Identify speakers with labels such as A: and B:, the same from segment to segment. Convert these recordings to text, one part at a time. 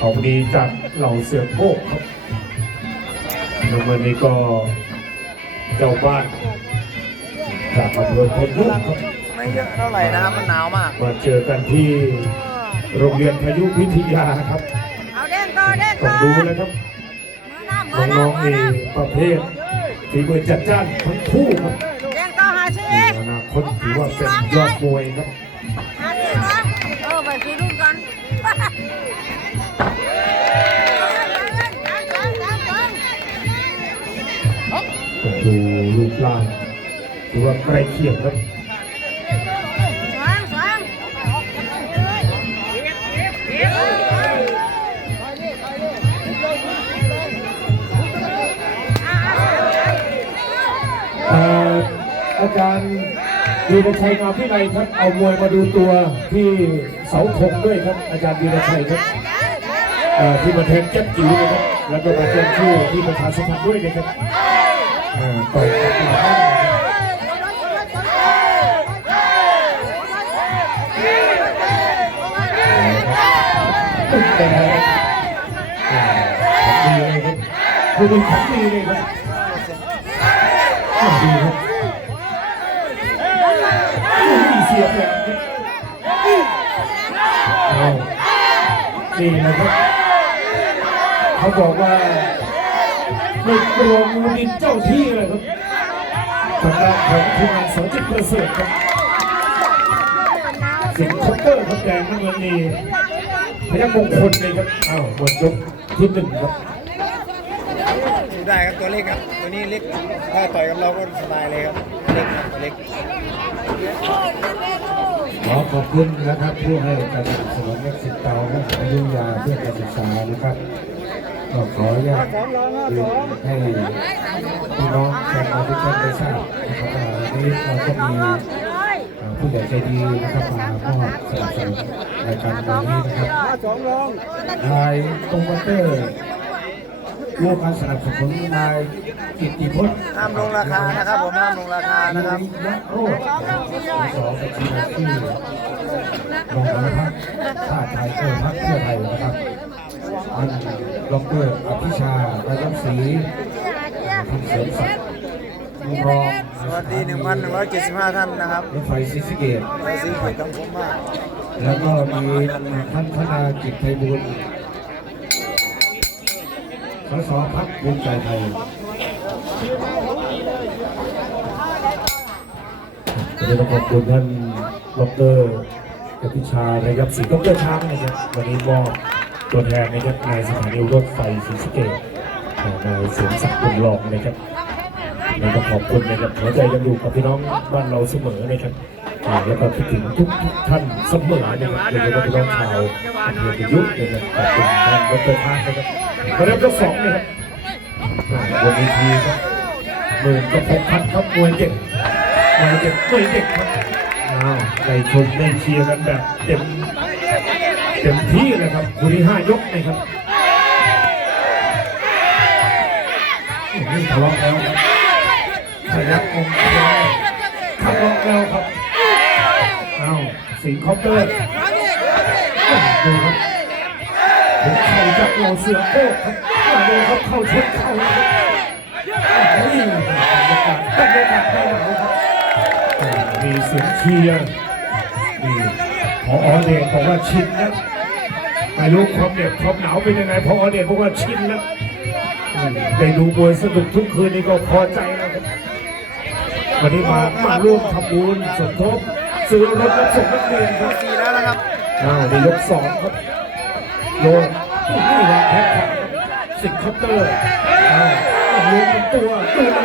A: ของดีจากเหล่าเสือโคกครับแล้ววันนี้ก็เจ้าบ้านจากอำเภอพนยุครับ
B: ไม่เยอะเท่าไหร่นะครับมันหนาวมาก
A: มาเจอกันที่โรงเรียนพายุพิทยาครับ
C: เอาเด้งก็เด้ง
A: ต้
C: ก็
A: องดูนะครับ
C: มือน้ำมือ
A: น้อง
C: น้ำ
A: ๆ
C: มือ
A: นี่
C: น้ำ
A: ประเภทฝีมือจัดจ้านทั้งคู่ครับ
C: เด้งก็หาซี
A: ในอนาคตถือว่าเป็นยอดมวยครับ
C: ปร่า
A: งถือว่าใกล้เคียงครับ
C: สองสง
A: อาจารย์วีรชัยงามพิไลครับเอามวยมาดูตัวที่เสาธงด้วยครับ อาจารย์วีรชัยครับที่มาแทนแก๊ปจิ๋วนะครับแล้วก็มาแจ้งชื่อที่ประชาสัมพันธ์ด้วยนะครับ อ่าต่อยกับหลายท่านนะครับตุ้มแดงครับอ่าของดีเลยครับคือเป็นของดีเลยครับดีครับอุ้ยเสียบเลยดีนะครับ เขาบอกว่า ไม่กลัวงูดินเจ้าที่เลยครับทางด้านของทีมงานสองจิตประเสริฐครับสิงห์คอปเตอร์ครับแดงน้ำเงินนี่พยัคฆ์มงคลเลยครับอ้าวหมดยกที่หนึ่งครับ
B: ดูได้ครับตัวเล็กครับตัวนี้เล็กถ้าต่อยกับเราก็สบายเลยครับเล็กครับตัวเล็ก
D: ขอขอบคุณนะครับผู้ให้การสนับสนุนนักศึกษาและอายุยาเพื่อการศึกษานะครับ ก็ขออนุญาตให้พี่น้องแฟนบอลทุกท่านได้ทราบนะครับว่าวันนี้เราก็มีผู้ใหญ่ใจดีนะครับมามอสนับสนุนรายการวันนี้นะครับนายตรงวันเตอร์ร่วมการสนับสนุนนายกิติพจน์
B: ห้ามลงราคานะครับผมห้ามลงราคานะครับ
D: ยะโรดสอบัญชีรายชื่อรองหัวหน้าพักชาติไทยเพื่อพักเพื่อไทยนะครับ อันดอกเตอรอภิชาระยับศรีท่านเสริมศักดิ์ลุงรอง
B: สวัสดี 1,175 ท่านนะครับ
D: รถไฟศรีสเกษ
B: เราซื้อเกติของผมมาก
D: แล้วก็มีท่านธนากิจไพบูลย์สสพักภูมิใจไทย
A: วันนี้ขอบคุณท่านดอกเตอรอภิชานะครับสิงห์ดรช้างนะครับวันนี้มอบ ตัวแทนนะครับนายสถานีรถไฟศรีสเกษอ่านายเสริมศักดิ์บุญหลอกนะครับแล้วก็ขอบคุณนะครับหัวใจยังอยู่กับพี่น้องบ้านเราเสมอนะครับแล้วก็คิดถึงทุกท่านเสมอนะครับโดยเฉพาะพี่น้องชาวอำเภอประยุทธ์นะครับขอบคุณท่านดรพานะครับมาเริ่มยกสองนะครับบนเวทีครับหมื่นกับหกพันครับมวยเด็กมวยเด็กมวยเด็กครับอ้าวได้ชมได้เชียร์กันแบบเต็ม เต็มที่เลยครับคู่ที่ห้ายกนะครับนี่ทะเลาะแล้วครับพยักองค์พยักขับรถเร็วครับอ้าวสิงคอปเตอร์ดูครับถึงเข่าจากเหล่าเสือโคกครับมาดูครับเข้าชนเข่าครับนี่บรรยากาศบรรยากาศไม่หนาครับมีเสียงเชียร์นี่พอเดชบอกว่าชินแล้ว ไม่รู้ความเด็ดความหนาวเป็นยังไงพอเดชบอกว่าชินแล้วอืมได้ดูมวยสนุกทุกคืนนี่ก็พอใจแล้วครับวันนี้มามาร่วมทำบุญสมทบซื้อรถรับส่งนักเรียนครับ
B: สี่แล้วนะครับ
A: อ้าวในยกสองครับโยนนี่วางแพ็คครับสิงคอปเตอร์อ้าวรวมเป็นตัวตัวใน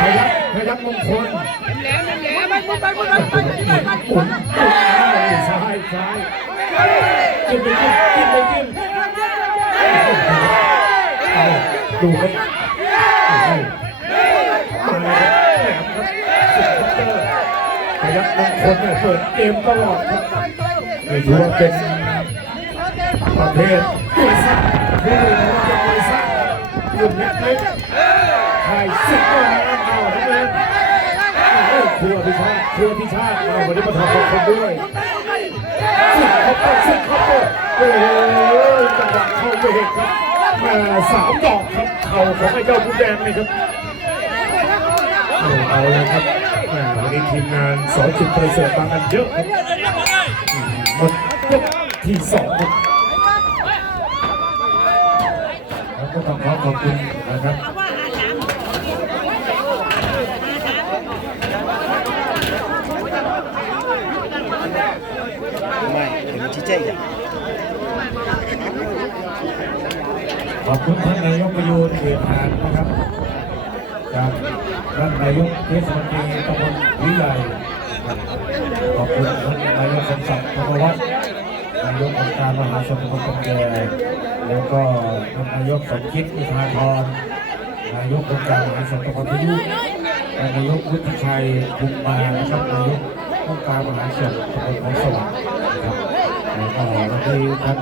A: พยักพยักมงคลหมุนหมุนซ้ายซ้ายกินไปกินกินไปกินเอาดูครับ เอามาเลยครับแหลมครับสิงคอปเตอร์พยักมงคลเนี่ยเปิดเกมตลอดครับไม่รู้ว่าเป็นประเภทมวยสั้นที่นี่นะว่าเป็นมวยสั้นรุ่นเล็กๆไทยสิบก็แล้วเอาทั้งนั้นโอ้ยครัวพิชาติครัวพิชาติเอาวันนี้มาทำคุณด้วย เขาเปิดสิบเขาเปิดโอ้โหจับหวะเข้าเวทครับแม่สามดอกครับเข่าของไอ้เจ้าผู้แดงเลยครับโอ้เอาเลยครับแม่วันนี้ทีมงานสอนจุดประเสริฐมากันเยอะครับอืมหมดยกที่สองครับ
D: แล้วก็ต้องขอขอบคุณนะครับ
C: เอาว่าหาสามหาสาม
B: ไม่เดี๋ยวมัน จอย่าง
D: ขอบคุณท่านนายกประยูนเกียรติหานนะครับจากท่านนายกเทศมนตรีตำบลวิไลขอบคุณท่านนายกสมศักดิ์พระวัฒน์นายกองค์การมหาชนตำบลตำแยแล้วก็ท่านนายกสมคิดอุทาธรนายกองค์การมหาชนตำบลพยุท่านนายกวุฒิชัยภูมิมานะครับนายกองค์การมหาชนตำบลของสวรรค์ วันนี้ท่าน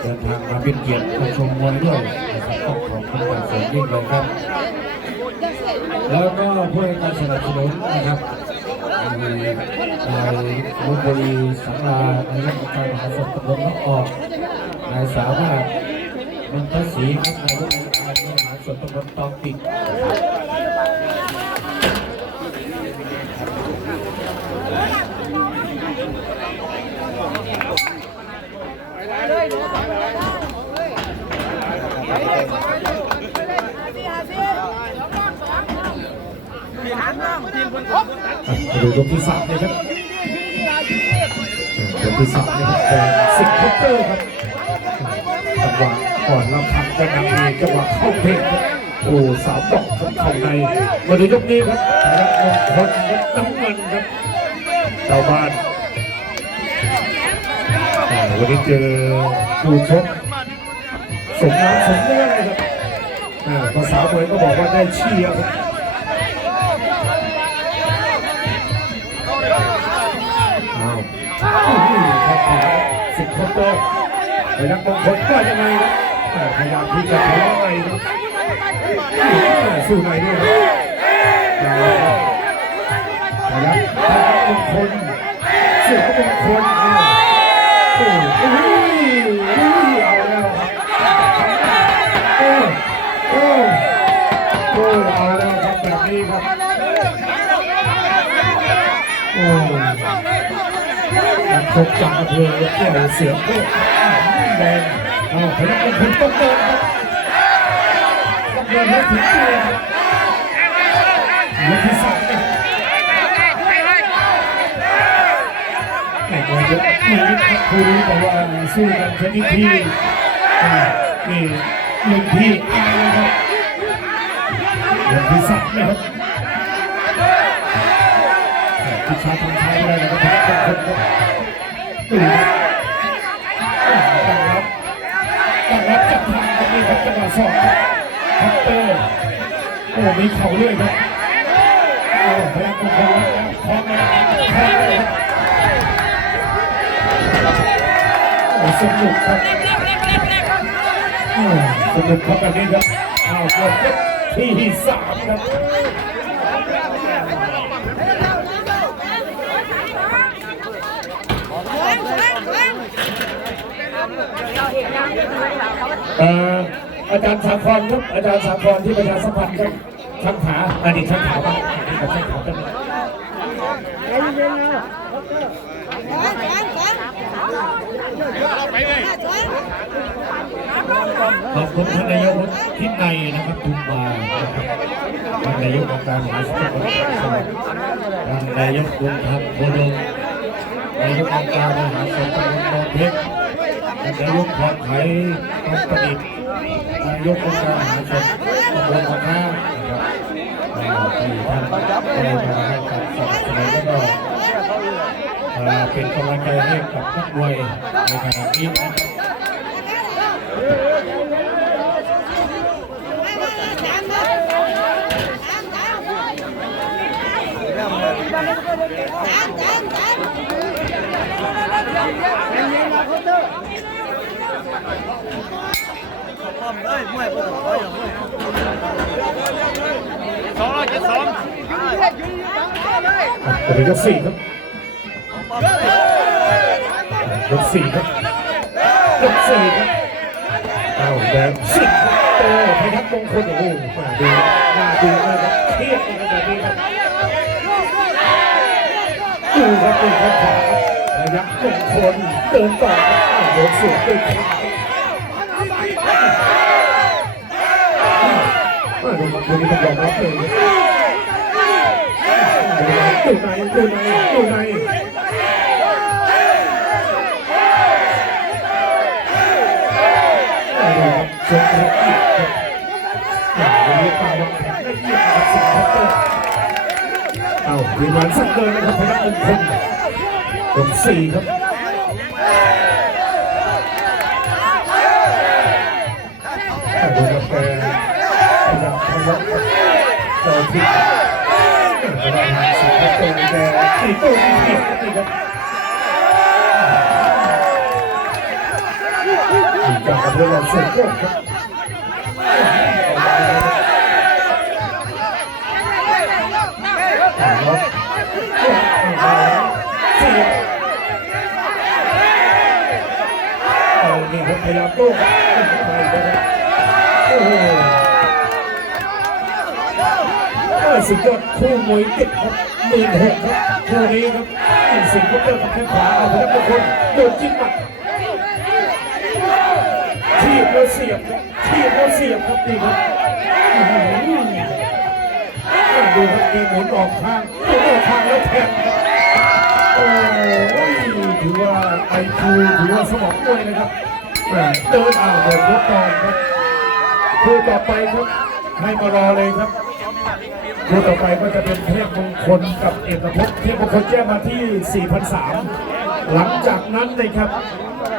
D: เดินทางมาเป็นเกียรติมาชมมวยด้วยนะครับต้องขอบคุณอย่างสูงยิ่งเลยครับ แล้วก็ผู้ให้การสนับสนุนนะครับมีนายมุบุรีสังลานายกองค์การมหาชนตำบลนกออกนายสามารถนนทศรีครับนายกองค์การมหาชนตำบลตองปิด
A: มาดูยกที่สามนะครับยกที่สามนะครับแดงสิบคัตเตอร์ครับจังหวะก่อนลำพังจะนำเองจังหวะเข้าเพลงครับโอ้สามดอกครับเข้าในมาดูยกนี้ครับรับมงคลครับน้ำเงินครับเจ้าบ้านวันนี้เจอคู่ชกสมน้ำสมเนื้อเลยครับภาษามวยก็บอกว่าได้เชียร์ครับ อ้าวครับสิบคนโตไปนักมงคลก็ยังไงครับพยายามที่จะทำอะไรครับสู้ไหนด้วยครับพยายามพยายามงคลเสือมงคลโอ้โหเอาแล้วครับโอ้โอ้โอ้เอาแล้วครับแบบนี้ครับโอ้ ชกจากอำเภอแก้วเสียงโคตรแดงเอาพยักเป็นคนต้องเดินครับต้องเดินให้ถึงตัวยกที่สามเนี่ยแข่งกันเยอะคู่นี้ครับคู่นี้แต่ว่าสู้กันชนิดที่นี่หนึ่งที่อายนะครับยกที่สามนะครับพิชาทางซ้ายเลยนะครับพยักคน ครับรับตั้งรับจับทางนี่ครับจังหวะสองครับเตอร์โอ้มีเข่าด้วยครับโอ้พลังของเขาแล้วคล้องแล้วคล้องเลยครับโอ้สนุกครับโอ้สนุกครับแบบนี้ครับอ้าวกดที่สามครับ เอ่ออาจารย์สาครครับอาจารย์สาครที่ประชาสัมพันธ์ครับช่างขาอดีตช่างขาบ้างช่างขาเป็น
D: ขอบคุณท่านนายกทิศในนะครับทุมมาท่านนายกองการมหาสุขภาพสวัสดิ์ท่านนายกกรุงธรรมโพดมนายกองการมหาสุขภาพมองเพชรท่า นนายกพรไทยต้องประดิษฐ์นายกองค์การมหาสุขตำบลพะนานะครับอ่าที่ท่านได้มาให้กับสนับสนุนแล้วก็อ่าเป็นกำลังใจให้กับนักมวยในขณะนี้นะครับ
C: สาม สามสามสามสาม
A: ผมเป็นยกสี่ครับยกสี่ครับยกสี่ครับเอาแดงสิบโตพยัคฆ์มงคลโอ้โหมาดูหน้าดูมากครับเครียดเลยครับแบบนี้ครับดูครับดูครับขวาครับ ยัคฆ์มงคลเดินต่อครับอ้าวโดนสวนด้วยข้งมาดูครับดูนี่ต้องยอมรับเลยดูในดูในดูในชมละเอียดครับวันนี้ความวางแผนละเอียดนะครับสิงคโปร์เอาทีมงานสักเดินนะครับพนักมงค ลกสี่ครับดูครับแกพยายามขยับเจ้าที่พลังงานสิงคโปร์แกตีโต้ที่ครับนี่ครับถึงกับเรื่องเสียงก้นครับ พยายามโต้ครับไปครับโอ้โหสุดยอดคู่มวยติดครับหมื่นหกครับคู่นี้ครับสิงคโปร์กับแข้งขวาเอาไปทั้งคนโดนจิ้มหมัดทีบแล้วเสียบครับทีบแล้วเสียบครับนี่ครับอื้อหือดูครับมีหมุนออกข้างหมุนออกข้างแล้วแทงโอ้ยถือว่าไอคิวถือว่าสมองมวยนะครับ เดินอาวเดินยกกอนครับคู่ต่อไปครับให้มารอเลยครับคู่ต่อไปก็จะเป็นเทพมงคลกับเอกภพเทพมงคลแจ้งมาที่4,003หลังจากนั้นนะครับ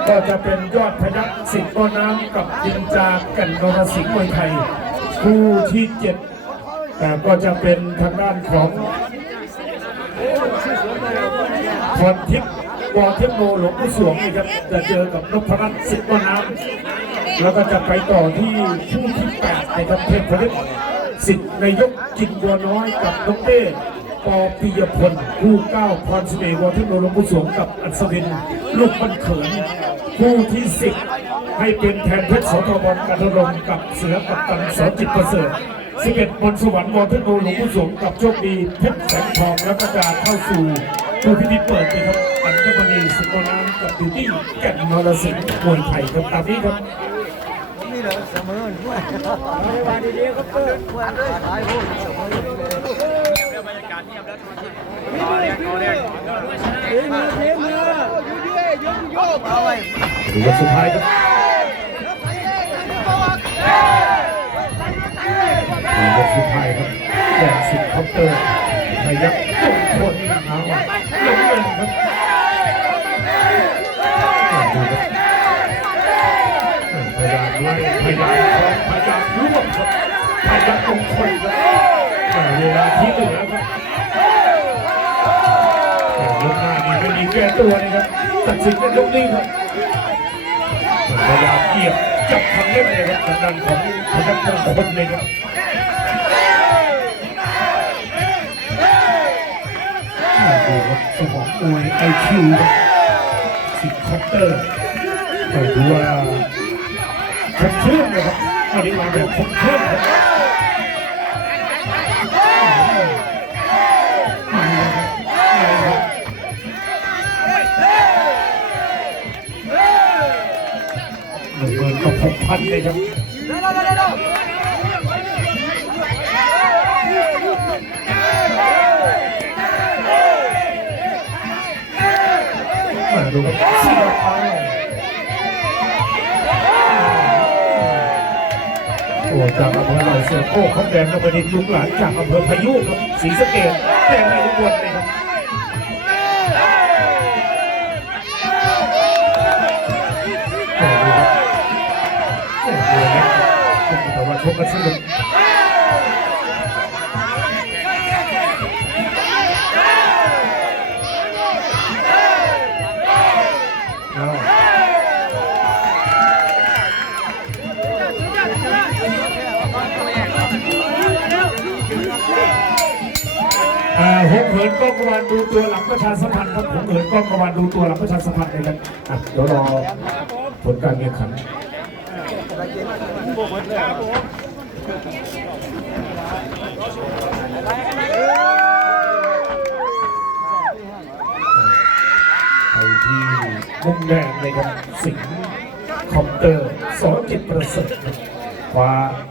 A: ก็จะเป็นยอดพยัคฆ์สิทธิ์ต้นน้ำกับจินจากันนรสิงห์มวยไทยคู่ที่เจ็ดแต่ก็จะเป็นทางด้านของพรทิพย์ วอเทคโนหลวงผู้สวงนะครับจะเจอกับนพรัตน์สิทธิ์ต้นน้ำแล้วก็จะไปต่อที่คู่ที่แปดนะครับเทพพฤกษ์สิทธิ์นายกกินบัวน้อยกับน้องเต้ปอปิยพลคู่เก้าพรสเสน่ห์วอเทคโนหลวงผู้สวงกับอัศวินลูกมันเขินคู่ที่สิบให้เป็นแทนเพชรสธรกันรมกับเสือกับตันสอนจิตประเสริฐสิบเอ็ดบนสวรรค์วอเทคโนหลวงผู้สวงกับโชคดีเพชรแสงทองแล้วก็จะเข้าสู่ผู้พิธีเปิดนะครับ สุกน้ำกับบิวตี้แก่นนรสิงห์มวยไทยครับตามนี้ครับ
B: นี่เลยเสมอด้วยมาดีๆครับเพื่อนควรด้วยถ่ายรูปเสมอเลยบรรยากาศเงียบแล้วรอเรียกรอเรียกเฮ้ยมือเทมือยืดยืดโยกเอาไว้
A: ถือว่าสุดท้ายครับถือว่าสุดท้ายครับแดงสิบเคาน์เตอร์พยักตกคนเอาลงเงินครับ ลาที่เหลือครับยกหน้านี่ไม่มีแก้ตัวนะครับตัดสินกันยกนี้ครับพยายามเกียบจับทำเล่นเลยครับทางด้านของพนักงานคนเลยครับดูครับสมองมวยไอคิวสิคอปเตอร์แต่ดูว่าครบเครื่องนะครับวันนี้มาแบบครบเครื่องครับ เลยครับมาดูครับเสียบไปโอ้จากอำเภอเหล่าเสือโก้เขาแดงกับประดิษฐ์ลุงหลานจากอำเภอพายุครับศรีสะเกดแดงไม่รู้วนเลยครับ กันสนุกเอาอ่าหงเหินกล้องกวานดูตัวหลังประชาสัมพันธ์ครับหงเหินกล้องกวานดูตัวหลังประชาสัมพันธ์เลยครับอะเดี๋ยวรอผลการแข่งขัน มุมแดงนะครับสิงห์คอมเตอร์สอจิตประเสริฐคว้า